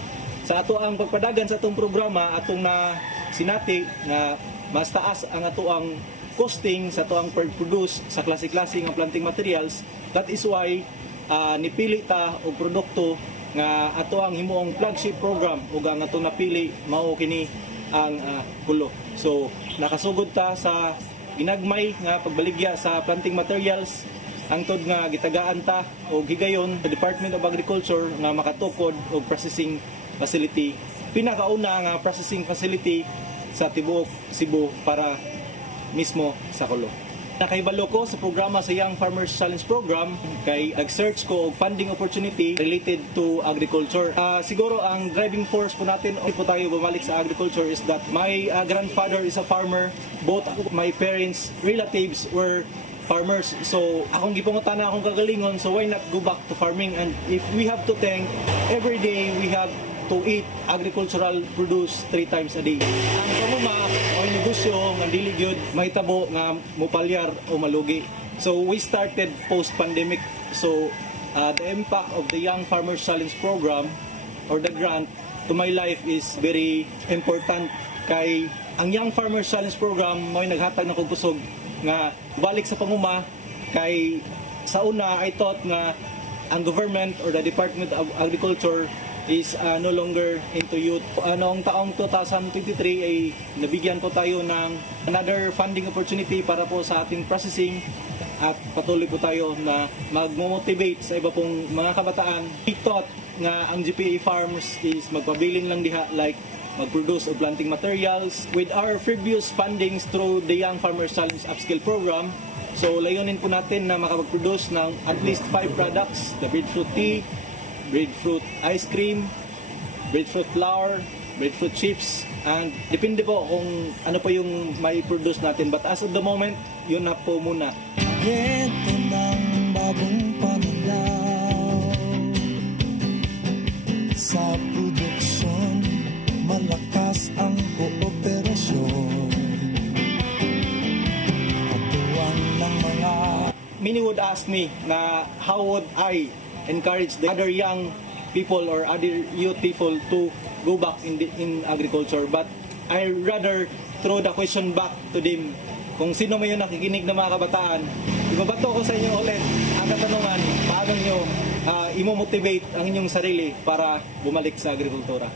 Sa ato ang pagpadagan sa atong programa atong na sinati nga mas taas ang ato ang costing sa ato ang produce sa klase-klase nga planting materials. That is why nipili ta og produkto nga ato ang himuong flagship program ug ang ato napili mao kini ang kulo. So nakasugod ta sa ginagmay nga pagbaligya sa planting materials angtod nga gitagaan ta og higayon sa Department of Agriculture nga makatukod og processing facility, pinakauna nga processing facility sa tibuok Cebu para mismo sa kulo. Nakahibalo ko sa programa sa Young Farmers Challenge Program kay nag-search ko og funding opportunity related to agriculture. Siguro ang driving force po natin o po tayo bumalik sa agriculture is that my grandfather is a farmer. Both my parents, relatives were farmers. So akong gipangutan na akong kagalingon, so why not go back to farming? And if we have to think, every day we have to eat agricultural produce 3 times a day. Ang pamuma o negosyo nga dili gyud mahitabo nga mopalyar o malugi. So we started post-pandemic. So the impact of the Young Farmers Challenge Program or the grant to my life is very important kay ang Young Farmers Challenge Program mo'y naghatag ng kusog nga balik sa pamuma kay sa una I thought nga ang government or the Department of Agriculture is no longer into youth. Noong taong 2023 ay nabigyan po tayo ng another funding opportunity para po sa ating processing at patuloy po tayo na mag-motivate sa iba pong mga kabataan. We thought nga ang GPA Farms is magpabilin lang diha like mag-produce of planting materials. With our previous fundings through the Young Farmers Challenge Upskill Program, so layunin po natin na makapag-produce ng at least 5 products, the breadfruit tea, breadfruit ice cream, breadfruit flour, breadfruit chips, and depende po kung ano pa yung may produce natin. But as of the moment, yun na po muna. Ito ng bagong pananaw sa produksyon, malakas ang kooperasyon. Katuwang ng mga... Many would ask me na how would I encourage the other young people or other youth people to go back in agriculture, but I rather throw the question back to them. Kung sino man yung nakikinig ng mga kabataan, ibabato ko sa inyo ulit ang katanungan, paano nyo imo-motivate ang inyong sarili para bumalik sa agrikultura.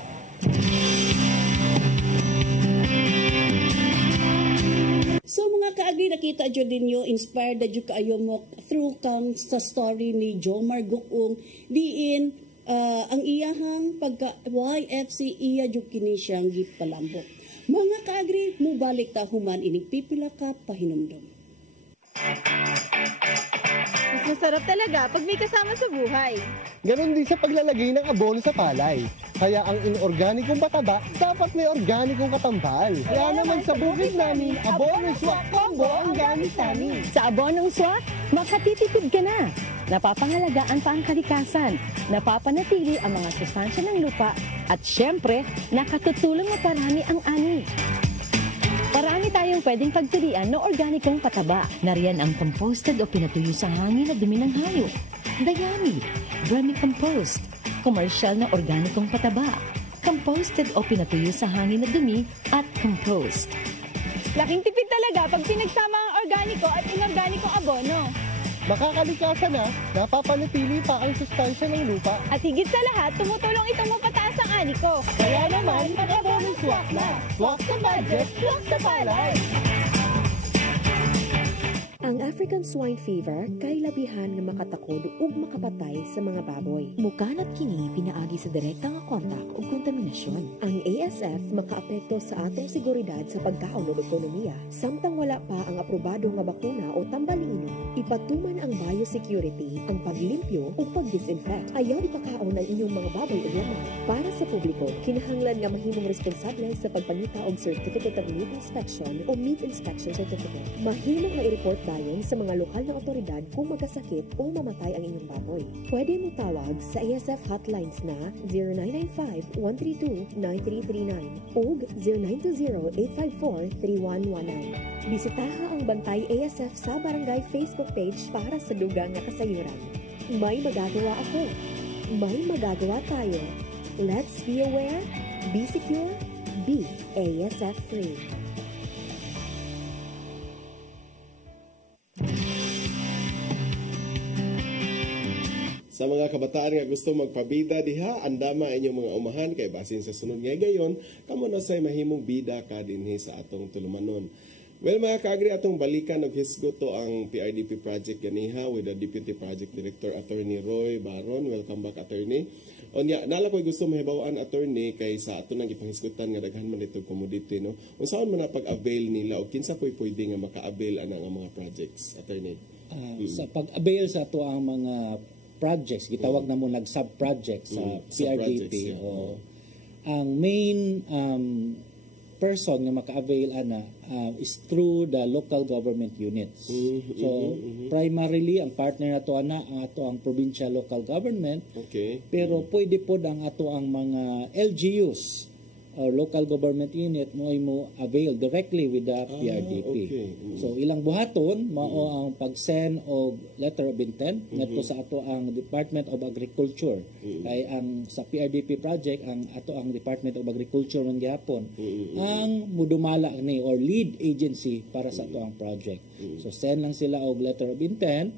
So mga kaagri, nakita dyan din nyo, inspired na dyan kaayo mo through kang sa story ni Jomar Gukong, diin ang iyahang pagka-YFC iya dyan kini siyang gipalambok. Mga kaagri, mubalik ta human ining pipila ka pahinumdum. Mas masarap talaga pag may kasama sa buhay. Ganon din sa paglalagay ng abono sa palay. Kaya ang inorganikong pataba, dapat may organikong katambal. Kaya naman sa bukid namin, Abono Swak Combo ang gamit namin. Sa Abonong Swak, makatitipid ka na. Napapangalagaan pa ang kalikasan, napapanatili ang mga sustansya ng lupa, at syempre, nakatutulong maparami ang ani. Parami tayong pwedeng pagpilian ng organikong pataba. Nariyan ang composted o pinatuyo sa hangin na dumi ng hayop, dayami, vermicompost, komersyal na organikong pataba, composted o pinatuyo sa hangin na dumi, at compost. Laking tipid talaga pag pinagsama ang organiko at inorganikong abono. Makakalikasan na, napapanatili pa ang sustansya ng lupa. At higit sa lahat, tumutulong itong mapataas ang ani ko. Kaya naman, mag-Abono Swak na. Swak sa budget, swak sa palay. Ang African swine fever kay labihan nga makatakod ug makapatay sa mga baboy. Mukanat kini pinaagi sa direktang kontak ug kontaminasyon. Ang ASF makaapekto sa atong seguridad sa pagkaon ug ekonomiya. Samtang wala pa ang aprobado nga bakuna o tambalini, ipatuman ang biosecurity, ang paglimpyo ug pagdisinfect. Ayaw ipakaon ang inyong mga baboy ug lamang. Para sa publiko, kinahanglan nga mahimong responsable sa pagpangita og Certificate of Meat Inspection o Meat Inspection Certificate. Mahimong nga i-report dayon sa mga lokal na otoridad kung magkasakit o mamatay ang inyong baboy. Pwede mo tawag sa ASF hotlines na 0995-132-9339 o 0920-854-3119. Bisitaha ang Bantay ASF sa Barangay Facebook page para sa dugang nga kasayuran. May magagawa ako. May magagawa tayo. Let's be aware, be secure, be ASF free. Sa mga kabataan nga gusto magpabida diha, andama inyong mga umahan kay basin sa sunod nga gayon, kamo na say mahimong bida ka dinhi sa atong tulumanon. Well, mga kaagri, atong balikan og hisgot to ang PRDP project ganiha with the Deputy Project Director Attorney Roy Baron. Welcome back, Attorney. Onya, nala ko'y gusto mahibawaan, Attorney, kay sa ato nang ipanghisgutan nga daghan man itong commodity, no? Unsaon man na pag-avail nila o kinsa po'y pwede nga maka-avail anang ang mga projects, Attorney? Sa pag-avail sa ato ang mga projects, gitawag na mo nag-sub-projects sa PRDP. Ang main person nga maka-avail is through the local government units. So, primarily, ang partner na to ang ato ang provincial local government. Okay. Pero pwede po ang ato ang mga LGUs or local government unit mo ay mo avail directly with the PRDP. Okay. So, ilang buhaton, mao ang pag-send og letter of intent ngadto sa ato ang Department of Agriculture. Kay ang sa PRDP project, ang ato ang Department of Agriculture ng gihapon ang mudumala ni or lead agency para sa ato ang project. So, send lang sila og letter of intent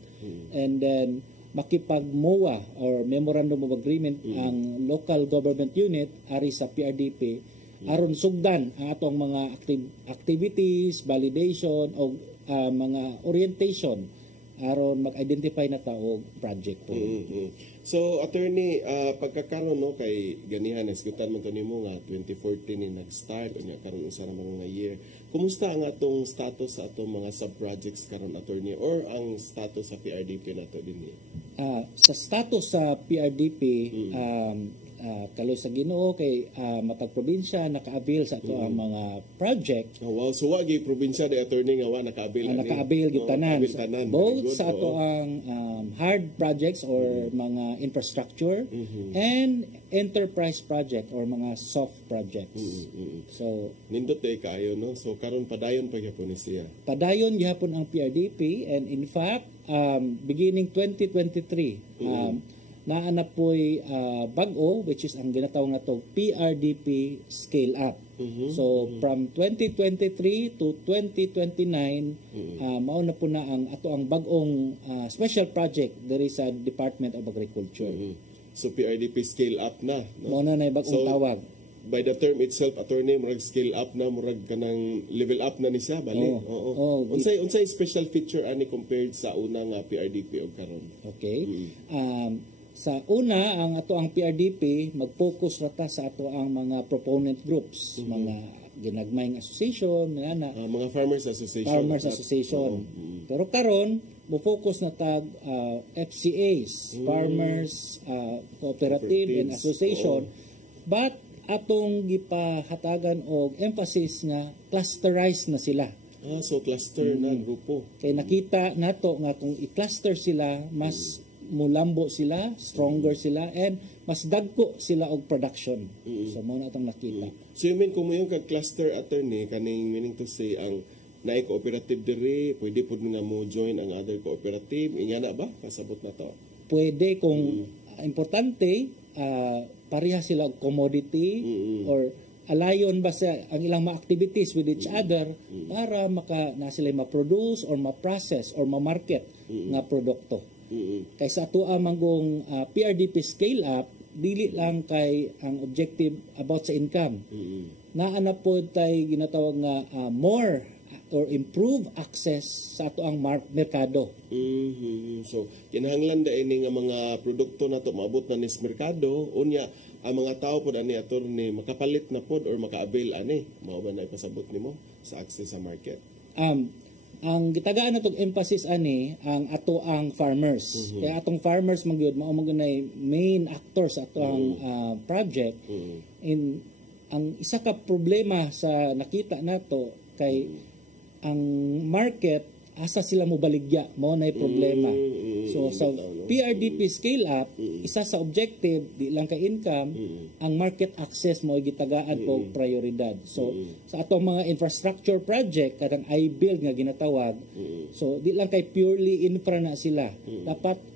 and then makipag-MOA or Memorandum of Agreement ang local government unit ari sa PRDP aron sugdan ang atong mga activities, validation o mga orientation aron mag-identify na ta og project po. So, Attorney, pagkakaroon no kay ganihan nasgutan man to nimo nga 2014 ni nag-start unya karon usa na mga year. Kumusta ang atong status sa atong mga sub-projects karon, Attorney, or ang status sa PRDP nato dinhi? Sa status sa PRDP, kalo sa Ginoo kay matag probinsya naka-avail sa ato ang mga project. Wow, so wagi probinsya de, Attorney, nga wa naka-avail naka-avail gid tanan. Both sa ato ang hard projects or mga infrastructure and enterprise project or mga soft projects. So nindot day kaayo, no? So karon padayon pa gyapon ni siya. Padayon gyapon ang PRDP, and in fact beginning 2023 naanap po'y bag-o, which is ang ginatawag na to PRDP Scale Up. So from 2023 to 2029 mauna po na ang ato ang bag-ong special project there is a Department of Agriculture. So PRDP Scale Up na, no? Mauna na yung bag-ong tawag. By the term itself, Attorney, murag scale up na, murag kanang level up na ni siya, bali. Unsay special feature ani compared sa unang PRDP og karon? Okay. Sa una, ang ato ang PRDP mag-focus rata sa ato ang mga proponent groups, mga ginagmayng association, mga farmers association. Pero karon mo-focus na tag FCAs, farmers cooperative and association, but atong gipahatagan og emphasis nga clusterized na sila. So cluster na grupo. Kay nakita nato nga kung i-cluster sila, mas mulambo sila, stronger sila, and mas dagko sila og production. So mo na atong nakita. So you mean kung mo yung cluster, Attorney, kaning meaning to say ang naay cooperative diri, pwede pud nga mo join ang other cooperative, inya na ba kasabot na to? Pwede kung importante pareha sila og commodity or alayon ba sa ang ilang mga activities with each other para na sila ma-produce or ma-process or ma-market nga produkto. Kaysa ato manggong PRDP Scale Up, dili lang kay ang objective about sa income. Naana po tay ginatawag nga more or improve access sa ato ang merkado. So kinahanglan da ini nga mga produkto nato maabot na nis merkado, unya ang mga tao pod ani attorney makapalit na pod or maka-avail ani, mao ba na ipasabot nimo sa access sa market? Ang gitagaan natong emphasis ani ang ato ang farmers. Kaya atong farmers magyud mao magunay main actor sa ato ang project. Ang isa ka problema sa nakita nato kay ang market asa sila mo baligya mo na problema. So sa PRDP scale up, isa sa objective di lang ka income, ang market access mo gitagaan po prioridad. So sa atong mga infrastructure project kadang I-build nga ginatawag, so di lang kay purely infra na sila. Dapat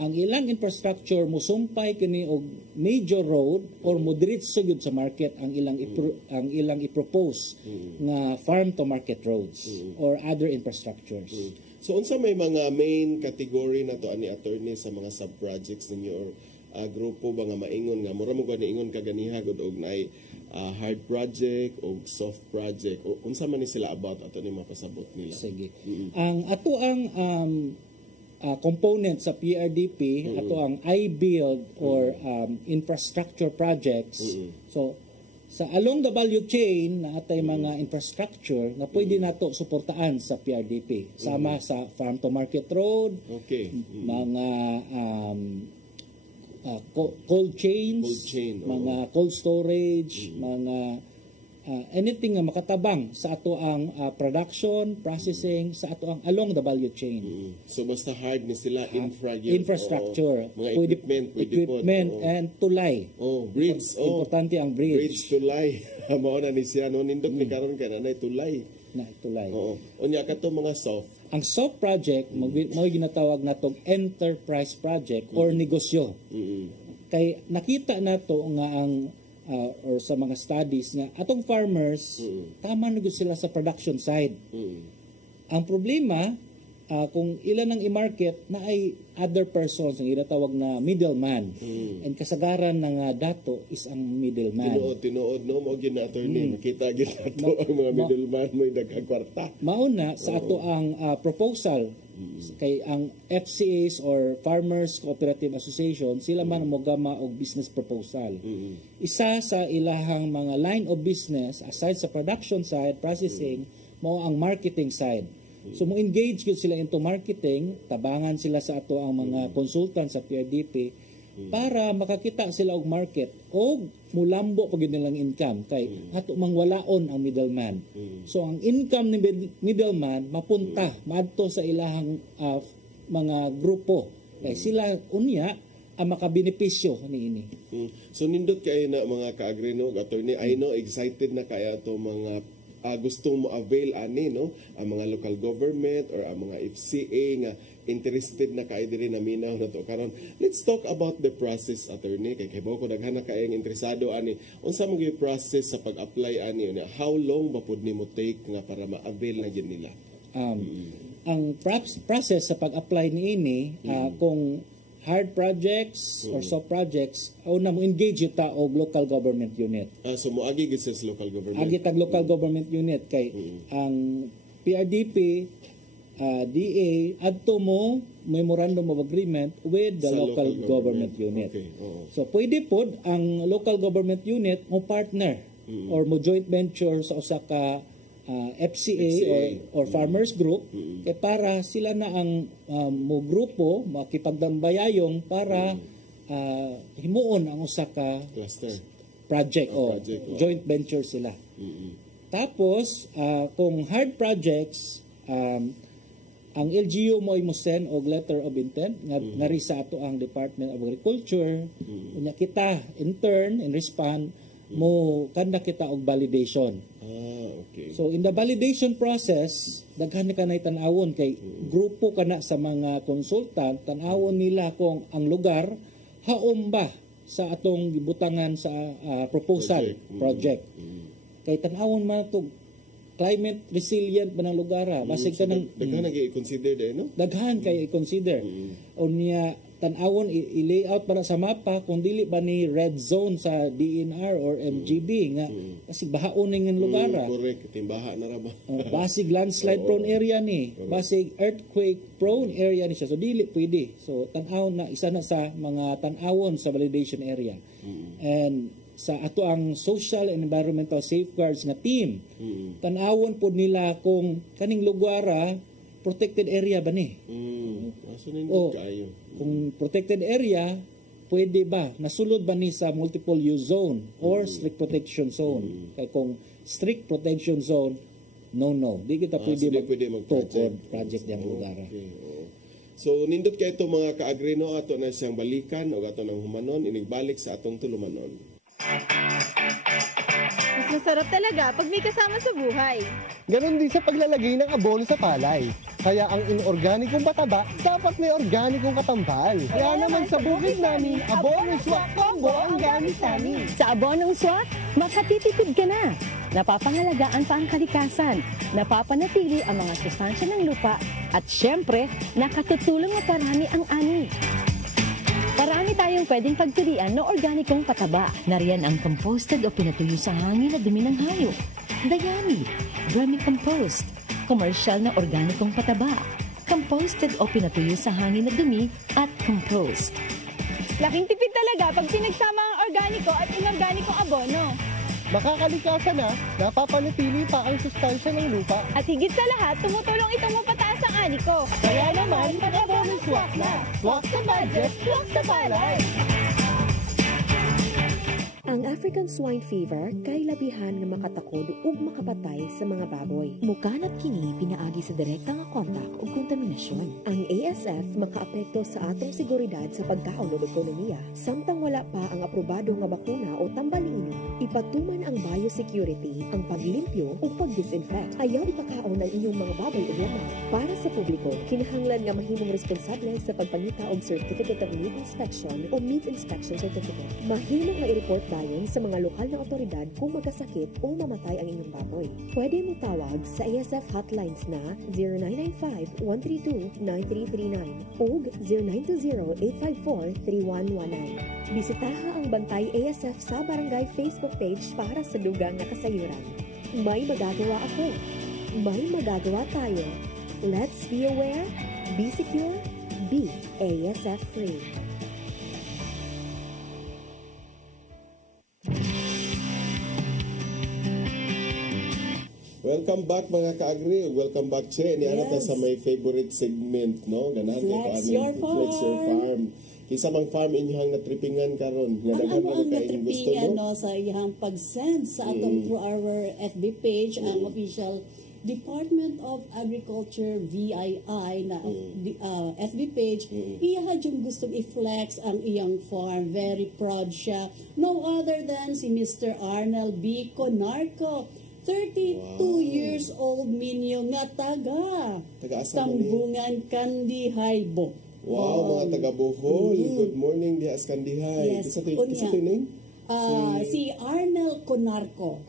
ang ilang infrastructure mo sumpay kini og major road or moderate gyud sa market ang ilang i-propose nga farm to market roads or other infrastructures. So unsa may mga main category na to ani attorney sa mga sub-projects ninyo or grupo ba nga maingon nga mura mo gani ingon kaganiha gud og naay hard project o soft project o unsa man ni sila about ato ni mapasabot nila? Sige. Ang ato ang component sa PRDP, ato ang I-build or infrastructure projects. So sa along the value chain na atay mga infrastructure na pwede nato suportaan sa PRDP. Sama sa farm to market road, mga cold chains, mga cold storage, mga anything nga makatabang sa ato ang production, processing, sa ato ang along the value chain. So basta hard ni sila infrastructure, mga equipment and tulay. Bridge. Importante ang bridge. Bridge tulay. Mao na ni siya no nindot ni karon kay nanay tulay. Tulay. Unya kato mga soft. Ang soft project mo ginatawag natong enterprise project or negosyo. Kay nakita nato nga ang or sa mga studies nga atong farmers tama na gud sila sa production side. Ang problema kung ilan ang i-market na ay other persons ang ginatawag na middleman. And kasagaran ng dato is ang middleman. Tinuod no mo gyud na attorney nakita gyud nato ang mga middleman may daghang kwarta. Mauna sa ato ang proposal kay ang FCAs or Farmers Cooperative Association sila man mogama og business proposal. Isa sa ilahang mga line of business aside sa production side, processing, mao ang marketing side. So mo engage gyud sila into marketing, tabangan sila sa ato ang mga consultant sa PRDP para makakita sila og market o mulambo pag nilang income kay ato mangwalaon ang middleman. So ang income ni middleman mapunta maadto sa ilahang mga grupo kay sila unya ang makabenepisyo niini. So nindot kay na mga ka-agree no attorney, I know excited na kaya to mga gustong mo avail ani no ang mga local government or ang mga FCA nga interested na kay diri na minaw na to karon. Let's talk about the process attorney kay ko daghan na kay interesado ani unsa mo gyud process sa pag-apply ani how long ba pud nimo take nga para ma-avail na gyud nila? Ang process sa pag-apply niini kung hard projects or soft projects, una mo engage yuta og local government unit. So mo agi gid sa local government. Agi tag local government unit kay ang PRDP DA adto mo memorandum of agreement with the local government unit. So pwede pod ang local government unit mo partner or mo joint venture sa usa ka FCA or farmers group kay para sila na ang mo grupo makipagdambayayong para himuon ang usa ka project o joint venture sila. Tapos kung hard projects ang LGU mo ay mo send og letter of intent nga sa ato ang Department of Agriculture unya kita in turn in respond mo kanda kita og validation. So in the validation process daghan ka nay tan-awon kay grupo kana sa mga consultant tan-awon nila kung ang lugar haom ba sa atong gibutangan sa proposal project. Kay tan-awon man to climate resilient ba ng lugar basig ka nang daghan kay i-consider no? Daghan kay i-consider. Unya tan-awon i-layout para sa mapa kung dili ba ni red zone sa DNR or MGB nga kasi bahaon ning lugar. Correct, timbaha na ra ba. Basig landslide prone area ni, basig earthquake prone area ni siya. So dili pwede. So tan-awon na isa na sa mga tan-awon sa validation area. And sa ato ang social and environmental safeguards na team, tan-awon pod nila kung kaning lugar protected area ba ni? O kung protected area, pwede ba? Nasulod ba ni sa multiple use zone or strict protection zone? Kaya kung strict protection zone, no. Di kita pwede mag-project yung lugar. So, nindot kayo ito mga ka-agrino, ato na siyang balikan o ato ng humanon, inigbalik sa atong tulumanon. Mas masarap talaga pag may kasama sa buhay. Ganon din sa paglalagay ng abono sa palay. Kaya ang inorganikong pataba, dapat may organikong katampal. Kaya naman sa bukid namin, Abonong Swak Combo ang gamit namin. Sa Abonong Swak, makatitipid ka na. Napapangalagaan pa ang kalikasan, napapanatili ang mga sustansya ng lupa, at syempre, nakatutulong na parami ang ani. Parami tayong pwedeng pagpilian na organikong pataba. Nariyan ang composted o pinatuyo sa hangin na dumi ng hayop, dayami, vermicompost, commercial na organikong pataba, composted o pinatuyo sa hangin na dumi, at compost. Laking tipid talaga pag pinagsama ang organiko at inorganikong abono. Makakalikasan na, napapanatili pa ang sustansya ng lupa. At higit sa lahat, tumutulong itong mapataas ang ani ko. Kaya naman, mag-Abonong Swak na. Swak sa budget, swak sa palay. Ang African swine fever kay labihan nga makatakod ug makapatay sa mga baboy. Mukanat kini pinaagi sa direkta nga kontak ug kontaminasyon. Ang ASF makaapekto sa atong seguridad sa pagkaon ug ekonomiya. Samtang wala pa ang aprobado nga bakuna o tambaliino, ipatuman ang biosecurity, ang paglimpyo ug pagdisinfect. Ayaw ipakaon ang inyong mga baboy ug lamang. Para sa publiko, kinahanglan nga mahimong responsable sa pagpangita og Certificate of Meat Inspection o Meat Inspection Certificate. Mahimo nga i-report dayon sa mga lokal na otoridad kung magkasakit o mamatay ang inyong baboy. Pwede mo tawag sa ASF hotlines na 0995-132-9339 o 0920-854-3119. Bisitaha ang Bantay ASF sa Barangay Facebook page para sa dugang na kasayuran. May magagawa ako. May magagawa tayo. Let's be aware, be secure, be ASF free. Welcome back mga ka-agri. Welcome back, Che. Niya ta sa my favorite segment, no? Ganahan Flex your farm. Flex your farm. Kisa mang farm inyong natripingan karon. Ang natripingan no sa iyang pag-send sa atong through our FB page, ang official Department of Agriculture VII na FB page, iya yung gustong i-flex ang iyang farm. Very proud siya. No other than si Mr. Arnel B. Conarco. 32 years old minyo nga taga Tambungan, Kandihaybo. Wow, mga taga Bohol. Good morning diha sa Kandihay. Yes. Kisa name? Si Arnel Conarco.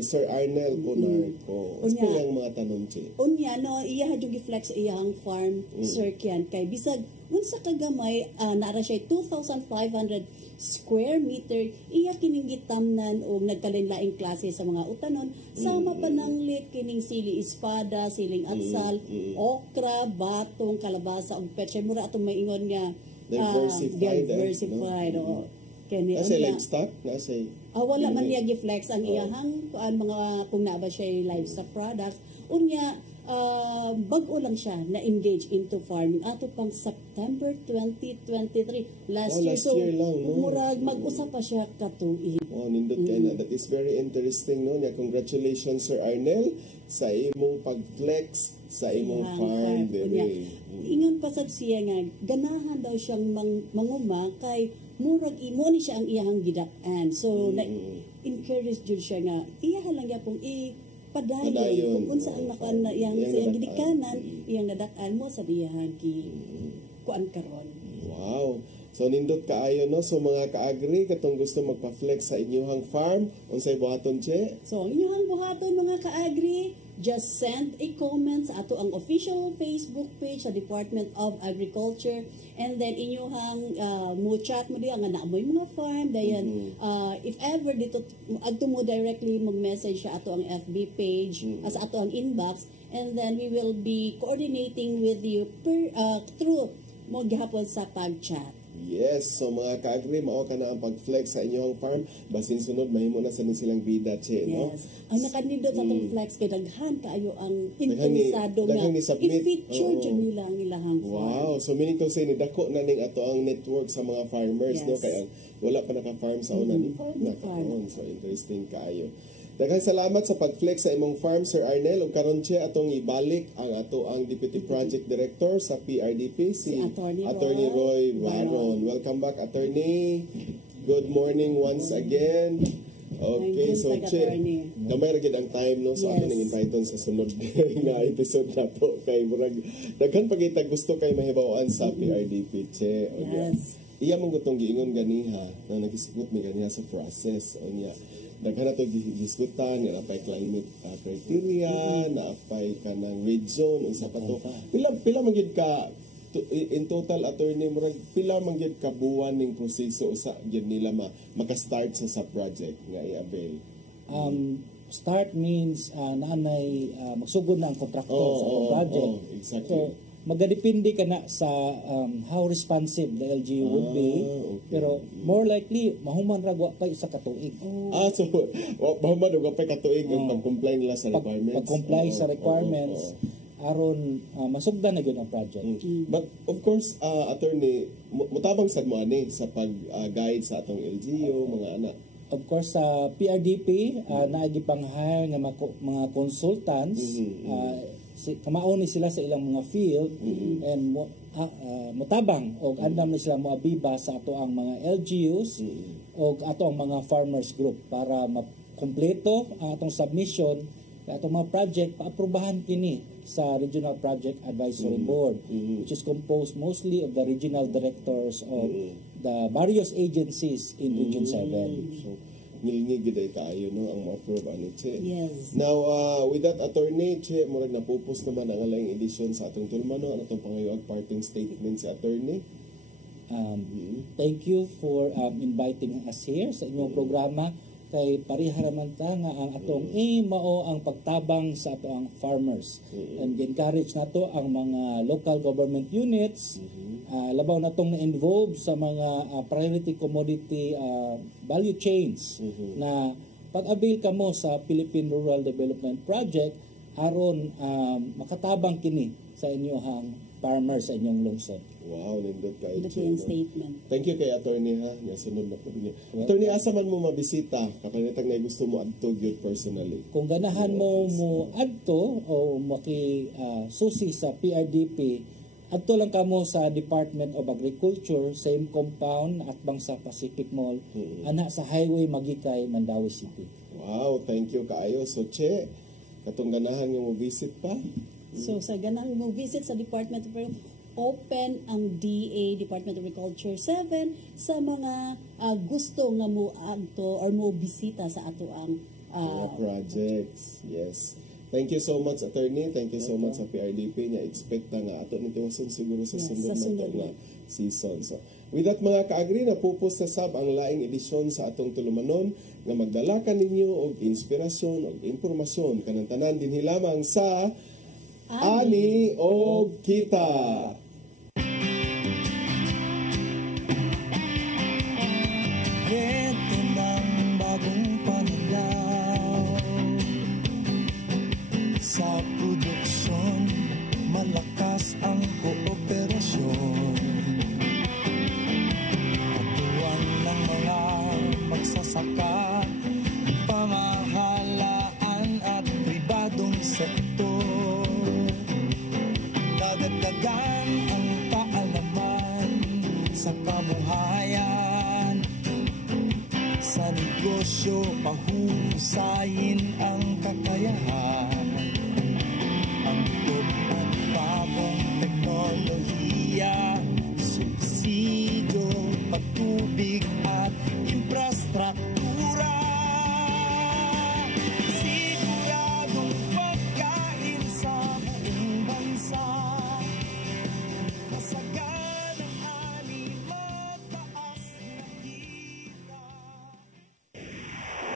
Sir Arnel Conarco. Ano yung mga tanong, Che? Unya, no, iya hadyo gi-flex iyang farm, Sir Kian. Kay bisag, unsa kagamay, nara siya 2,500 square meter, iya kining gitamnan o nagkalinlaing klase sa mga utanon, sama pananglit kining sili espada, siling atsal, okra, batong, kalabasa, ug petchay. Mura atong maingon nga diversified. Nasa livestock? Wala man niya gi-flex ang iyahang mga kung na ba siya livestock products. Unya, bag-o lang siya na-engage into farming. Ato pang September 2023. Last year lang, no? Murag mag-usap pa siya katuig. Nindot kayo na. That is very interesting, no? Congratulations, Sir Arnel, sa imong pag-flex sa imong farm. Ingon pa sad siya nga, ganahan daw siyang manguma kay murag imo ni siya ang iyahang gidak-an. So, encourage jud siya nga, iyahan lang yapong padayon kung saan nakaan na iyang gidikanan, iyang nadak-an mo sa iyahang kuan karon. Wow. So, nindot kaayo, no? So, mga ka-agri, katong gusto magpa-flex sa inyong farm, unsay buhaton, Che? So, inyong buhaton, mga ka-agri, just send a comment sa ato ang official Facebook page sa Department of Agriculture, and then inyuhang mo chat mo diya nga naamoy mga farm dayan. If ever dito adto mo directly mag-message sa ato ang FB page, sa ato ang inbox, and then we will be coordinating with you through mo gihapon sa pag-chat. Yes, so mga ka-agri, mao ka na ang pag-flex sa inyong farm, basin sunod mahimo na sa silang bida, che, no? Yes. Ang nakanindot sa atong flex kay daghan kaayo ang interesado nga i-feature jud nila ang ilahang farm. Wow, so meaning to say ni dako na ning ato ang network sa mga farmers, no? Kaya wala pa naka-farm sa una ni farm. So interesting kaayo. Daghang salamat sa pag-flex sa imong farm, Sir Arnel. Ug karon siya atong ibalik ang ato ang Deputy Project Director sa PRDP, si Attorney Roy Varon. Welcome back, Attorney. Good morning once again. Okay, so Che, gamay ra gid ang time, no? So ato ning entitled sa sunod nga episode nato kay murag daghan pagitag gusto kay mahibaw-an sa PRDP, Che. Yes. Iya mong gutong giingon ganiha na nagisgot mi ganiha sa process o niya. Daghan nato gihisgutan nga napay climate criteria, napay kanang red zone unsa pa to. Pila man gyud ka in total, Attorney, murag pila man gyud ka buwan ning proseso usa gyud nila maka-start sa project nga i-avail. Start means naanay magsugod na ang kontraktor sa project. Exactly. So magadepende ka na sa how responsive the LGU would be, pero more likely mahuman ra wa pa isa ka tuig. So mahuman ra pa ka tuig ang pag-comply nila sa requirements. Pag-comply sa requirements aron masugdan na gyud ang project. But of course, Attorney, mutabang sad mo ani sa pag-guide sa atong LGU mga anak. Of course, sa PRDP naagi pang hire nga mga consultants, kamauni sila sa ilang mga field, and mutabang o andam na sila moabiba sa ato ang mga LGUs o ato ang mga farmers group para makompleto ang atong submission sa atong mga project, paaprubahan kini sa Regional Project Advisory Board, which is composed mostly of the regional directors of the various agencies in Region 7. So, ngilngi gid kaayo no ang ma-approve ani, Che. Yes. Now with that, Attorney, Che, murag napupos naman ang laing edition sa atong tulmano ang atong pangayuag parting statement si Attorney. Thank you for inviting us here sa inyong programa, kay pariharaman ta nga ang atong mao ang pagtabang sa ato ang farmers, and encourage nato ang mga local government units, labaw natong na-involve sa mga priority commodity value chains, na pag-avail kamo sa Philippine Rural Development Project aron makatabang kini sa inyong farmers sa inyong lungsod. Wow, nindot kayo. Statement. Thank you kay Attorney ha. Nga sunod na po niyo. Attorney, asa man mo mabisita? Kakanitang na gusto mo adto gyud personally. Kung ganahan mo adto o susi sa PRDP, adto lang kamo sa Department of Agriculture, same compound at bang sa Pacific Mall, ana sa Highway Magikay, Mandawi City. Wow, thank you kaayo. So Che, katong ganahan nga mo visit pa? So sa ganahan mo visit sa Department of open ang DA, Department of Agriculture 7 sa mga gusto nga mo adto or mo bisita sa ato ang projects. Yes. Thank you so much, Attorney. Thank you so much sa PRDP. Expect nga ato nitiwason siguro sa sunod na season. So, with that, mga ka-agri, napupos sa sab ang laing edisyon sa atong tulumanon nga magdala ka ninyo og inspirasyon og impormasyon kanang tanan dinhi lamang sa Ani og Kita. Ito ng bagong pananaw sa produksyon, malakas ang kooperasyon. Katuwang ng mga magsasaka, pamahalaan at pribadong sektor. Dadagdagan ang kaalaman sa kabuhayan, sa negosyo pahusayin ang kakayahan.